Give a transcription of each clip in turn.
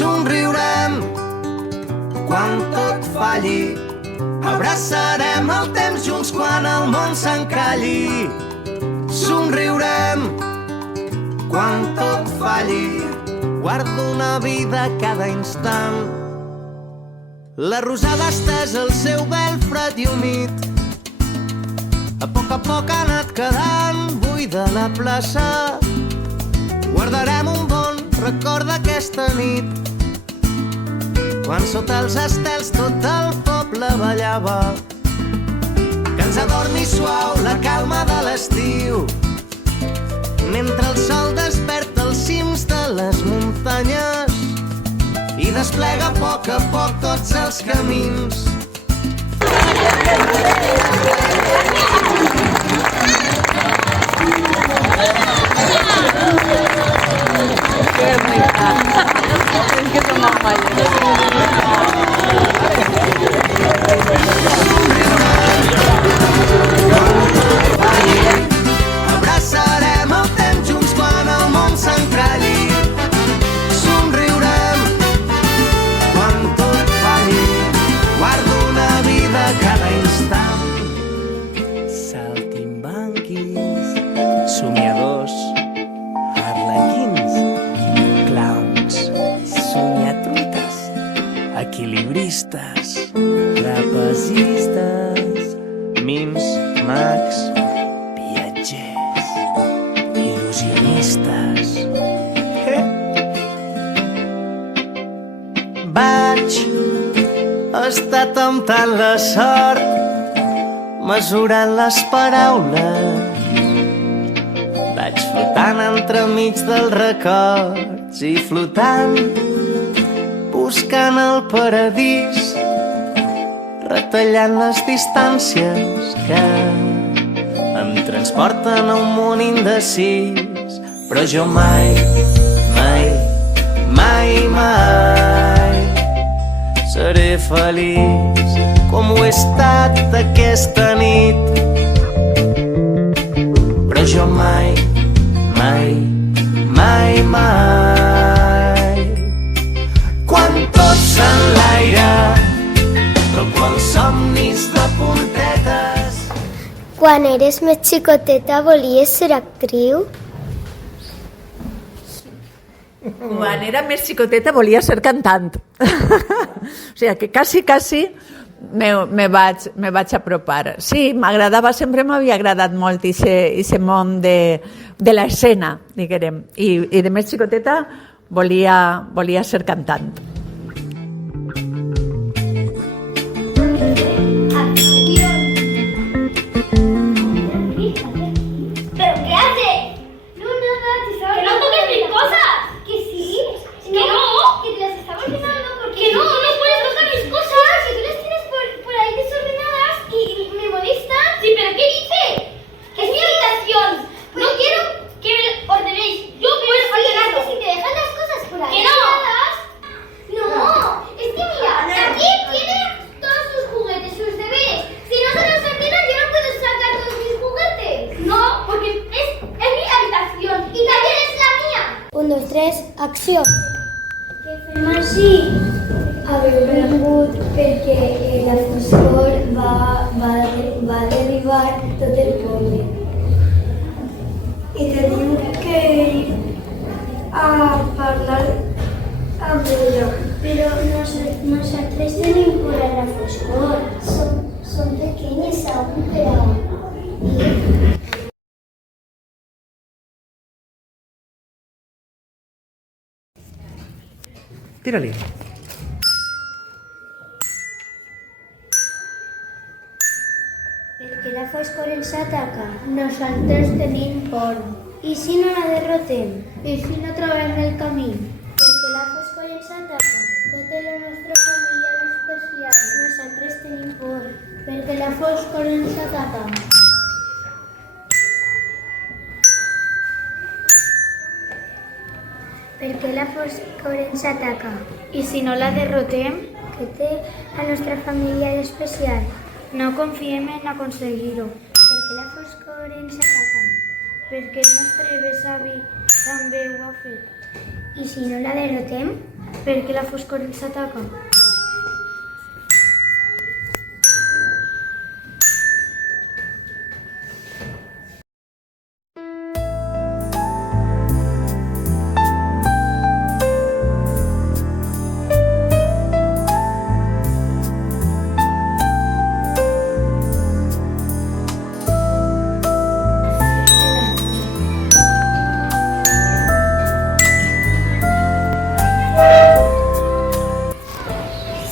Somriurem quan tot falli, abraçarem el temps junts quan el món s'encalli. Somriurem quan tot falli, guardo una vida cada instant. La rosada ha estès el seu vel fred i humit, a poc ha anat quedant buida la plaça. Guardarem un bon record d'aquesta nit, quan sota els estels tot el poble ballava, que ens adormi suau la calma de l'estiu, mentre el sol desperta els cims de les muntanyes i desplega a poc tots els camins. Qué rica. Es que son más mayores. Abraçarem el temps junts quan el món s'encalli. Somriurem quan tot falli, guardo una vida cada instant. Saltimbanquis, somiadors, arlequins, clowns, somiatruites, equilibristes, trapezistes, mims, mags, viatgers, il·lusionistes. Vaig estar temptant la sort, mesurant les paraules. Vaig flotant entremig dels records i flotant, buscant el paradís, retallant les distàncies que em transporten a un món indecís. Però jo mai, mai, mai, mai seré feliç com ho he estat aquesta nit. Però jo mai, mai, mai, mai, quan tot s'enlaira, tot quan somnis de puntetes. Quan eres més xicoteta volies ser actriu? Quan era més xicoteta volia ser cantant. O sigui que quasi me vaig apropar. Sí, m'agradava, sempre m'havia agradat molt aquest món de l'escena, diguem. I de més xicoteta volia ser cantant. ¿Pero qué hace? No, nada, te estaba... ¡Que no toques mis cosas! ¿Que sí? ¡Que no! Que te las estaba ordenando porque... ¡Que no! ¡No puedes tocar mis cosas! Que tú las tienes por ahí desordenadas y me molestan. Sí, ¿pero qué dices? ¡Que es mi habitación! No quiero que me ordenéis. Yo puedo ordenarlo. Si te dejan las cosas por ahí... ¡Que no! No, es que mira, aquí tiene todos sus juguetes, sus deberes. Si no se los ordenan, yo no puedo sacar todos mis juguetes. No, porque es mi habitación y también es la mía. 1, 2, 3, acció! Què fem així? Haver vingut perquè la foscor va derribar tot el poble. I tenim que ir a parlar amb ella. Però nosaltres tenim por a la foscor. Som pequeñes aún, però... Tira-li. Perquè la foscor ens ataca. Nosaltres tenim por. I si no la derrotem? I si no trobem el camí? Perquè la foscor ens ataca. Tota la nostra família especial. Nosaltres tenim por. Perquè la foscor ens ataca. Perquè la foscor ens ataca. I si no la derrotem, Que té la nostra família especial. no confiem en aconseguir-ho. Perquè la foscor ens ataca. Perquè el nostre besavi també ho ha fet. I si no la derrotem, per què la foscor ens ataca?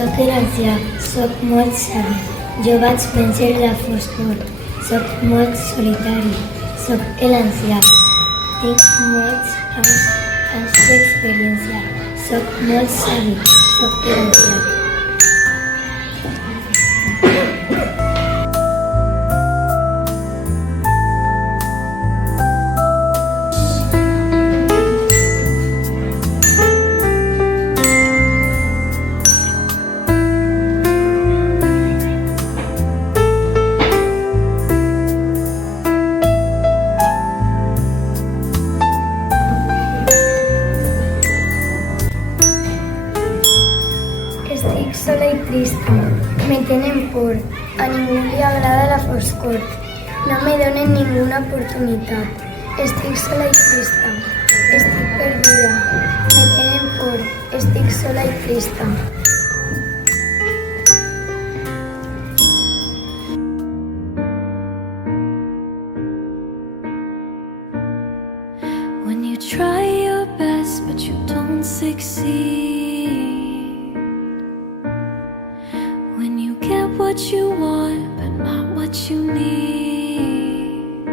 Soc l'ancià, soc molt savi. Jo vaig vèncer la foscor. Soc molt solitari. Soc l'ancià. Tinc molts anys d'experiència. Soc molt savi. Soc l'ancià. Estic sola i trista. Me tenen por. A ningú li agrada la foscor. No me donen ninguna oportunitat. Estic sola i trista. Estic perduda. Me tenen por. Estic sola i trista. When you try your best but you don't succeed, when you get what you want but not what you need,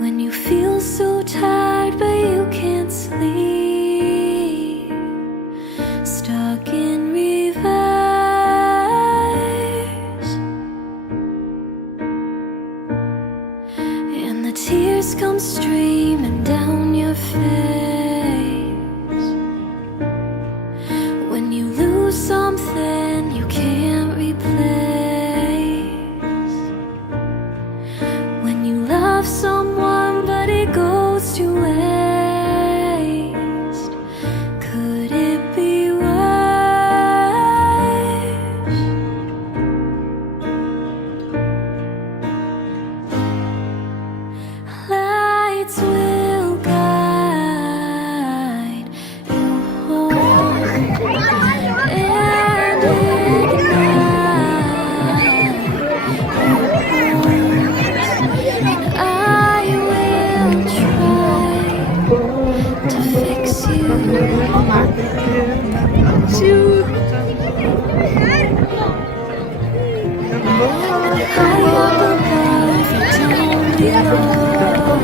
when you feel so tired but you can't sleep, stuck in reverse, and the tears come streaming down your face, when you lose something you can't replace, when you love someone but it goes to waste, could it be worse? Lights will guide you home and ignite your bones, and I will try to fix you. High up above or down below,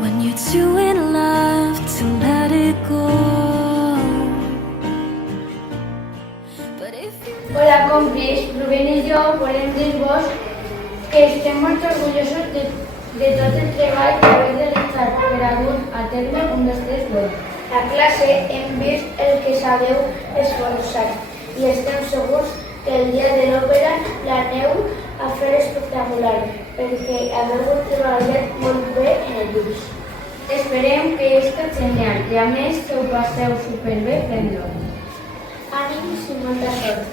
when you're too in love to let it go. But if you Hola, compis. Rubén i jo volem dir-vos que estem molt orgullosos de tot el treball que heu realitzat per a dur a terme 1, 2, 3, 2. A classe hem vist el que sabeu esforçar i estem segurs que el dia de l'òpera l'aneu a fer espectacular perquè haveu treballat molt bé en el dibuix. Esperem que és tot genial i a més que ho passeu superbé fent-lo. Ànims i molta sort.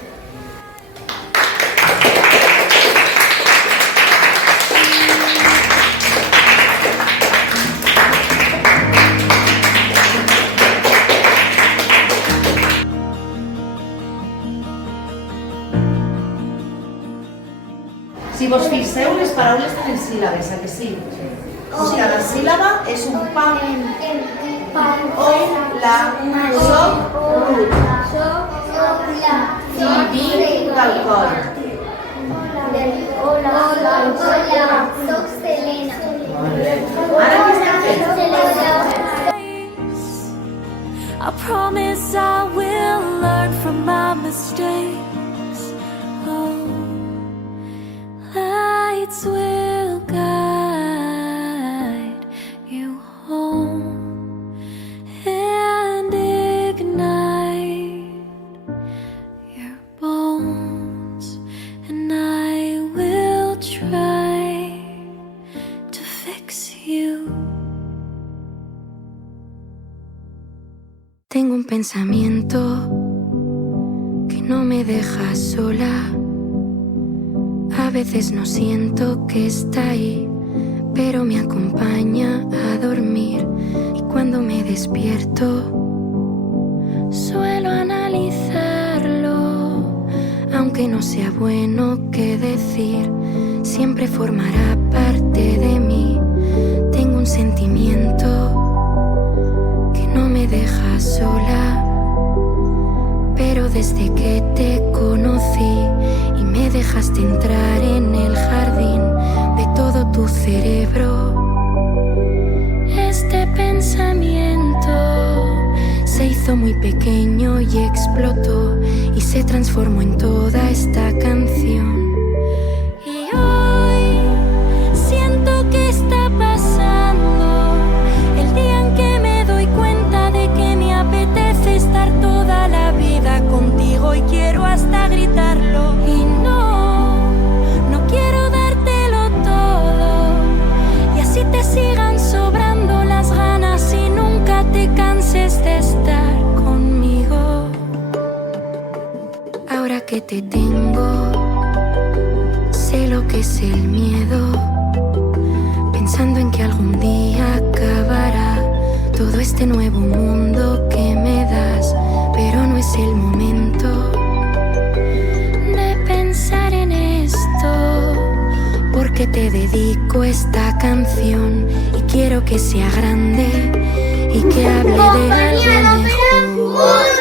Si vos fixeu, les paraules tenen síl·labes, a que sí? O sigui, la síl·laba és un pam, oi, la, soc, i vinc del cor. Hola, soc Selena. Ara què estem fent? I promise I will learn from my mistakes. Oh, lights will guide you home and ignite your bones, and I will try to fix you. pensamiento que no me deja sola. A veces no siento que está ahí, pero me acompaña a dormir. Y cuando me despierto, suelo analizarlo. Aunque no sea bueno que decir, siempre formará parte de mí. Tengo un sentimiento que no me deja sola, pero desde que te conocí y me dejaste entrar en el jardín de todo tu cerebro, este pensamiento se hizo muy pequeño y explotó y se transformó en toda esta canción. Y hoy siento que está pasando el día en que me doy cuenta de que me apetece estar toda la vida contigo y quiero hasta gritarlo. Y no quiero dártelo todo y así te sigan sobrando las ganas y nunca te canses de estar conmigo. Ahora que te tengo, sé lo que es el miedo, pensando en que algún día acabará todo este nuevo mundo que me das, pero no es el momento de pensar en esto, porque te dedico esta canción y quiero que sea grande y que hable de algo mejor.